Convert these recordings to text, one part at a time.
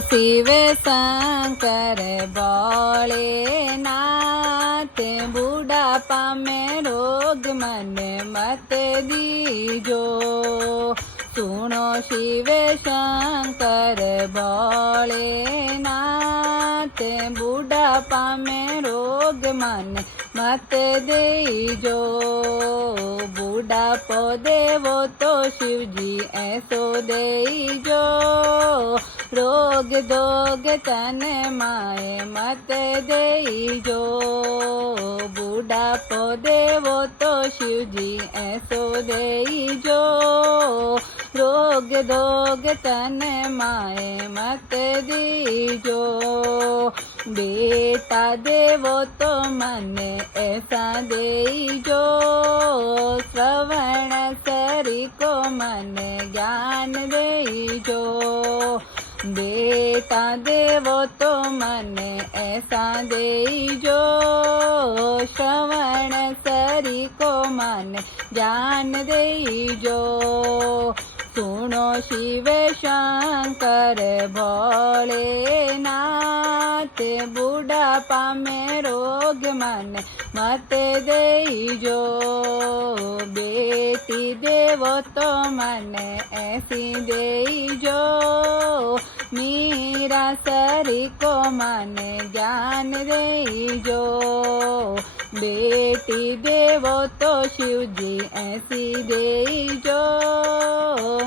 शिव शंकर भोलेनाथ, बुढ़ापा में रोग मन मत दीजो। सुनो शिव शंकर भोलेनाथ, बुढ़ापा में रोग मन मत दीजो। बुढ़ापो देवो तो शिवजी ऐसो दीजो। रोग दोग तन माए मत दीजो। बुढ़ापो देवो तो शिवजी ऐसो दीजो। रोग दोग तन माए मत दीजो। बेटा देवो तो मन ऐसा दीजो। श्रवण सरी को मन ज्ञान दीजो। बेटा देवो तो मन ऐसा दीजो। श्रवण सरी को मन ज्ञान दीजो। सुनो शिव शंकर भोलेनाथ, बुढ़ापा में रोग मन मत दीजो। बेटी देवो तो मन ऐसी दीजो। मीरा सरी को मन ज्ञान दीजो। बेटी देवो तो शिवजी ऐसी दीजो।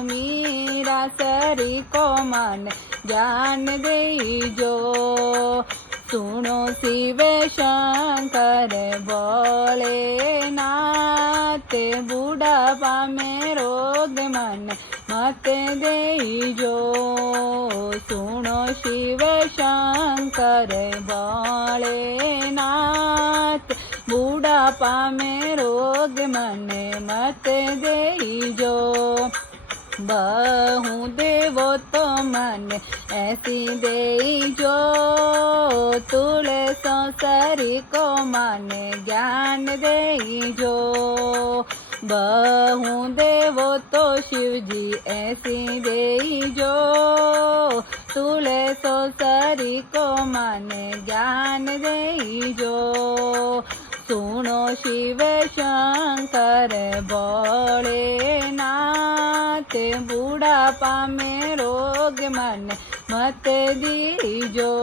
मीरा सरी को मन ज्ञान दीजो। सुनो शिव शंकर भोलेनाथ, बुढ़ापा में रोग मन मत दीजो। सुनो शिव शंकर भोलेनाथ, बुढ़ापा में रोग मन मत दीजो। बहु देवो तो मन ऐसी दीजो। तुलसो सरी को मन ज्ञान दीजो। बहु देवो तो शिवजी ऐसी दीजो। तुलसो सरी को मन ज्ञान दीजो। सुनो शिव शंकर भोलेनाथ, बुढ़ापा में रोग मन मत दीजो।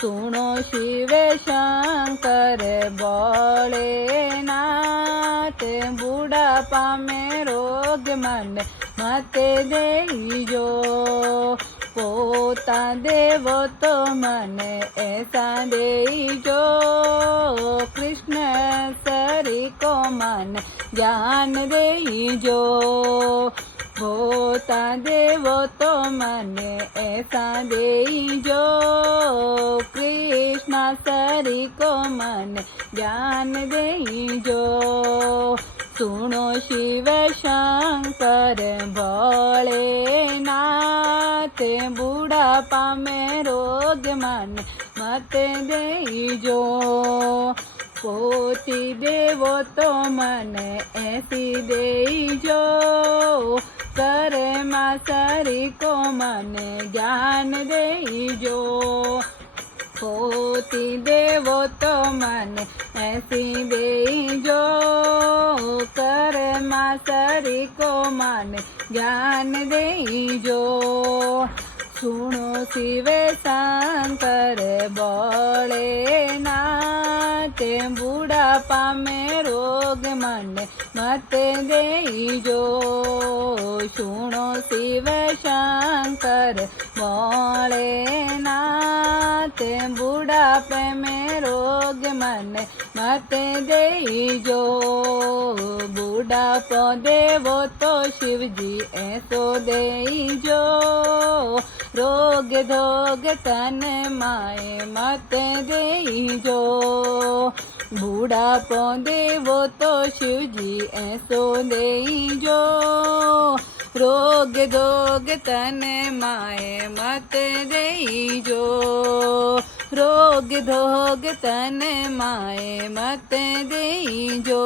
सुनो शिव शंकर भोलेनाथ, बुढ़ापा में रोग मन मत दीजो। पोता देवो तो मन ऐसा दीजो। कृष्ण सरी को मन ज्ञान दीजो। पोता देवो तो मन ऐसा दीजो। कृष्ण सरी को मन ज्ञान दीजो। सुनो शिव शंकर भोलेनाथ, बुढ़ापा में रोग मन मत दीजो। पोती देवो तो मन ऐसी दीजो। करे माँ सरी को मन ज्ञान दीजो। पोती देवो तो मन ऐसी दीजो। कर माँ सरी को मन ज्ञान दीजो। सुनो शिव शंकर भोलेनाथ, बुढ़ापा में रोग मन मत दीजो। सुनो शिव शंकर भोलेनाथ, बुढ़ापे में रोग मन मत दीजो। बुढ़ापो देवो तो शिवजी ऐसो दीजो। रोग धोग तन माए मत दीजो। बुढ़ापो देवो तो शिवजी ऐसो दीजो। रोग धोग तन माए मत दीजो। रोग धोग तन माए मत दीजो।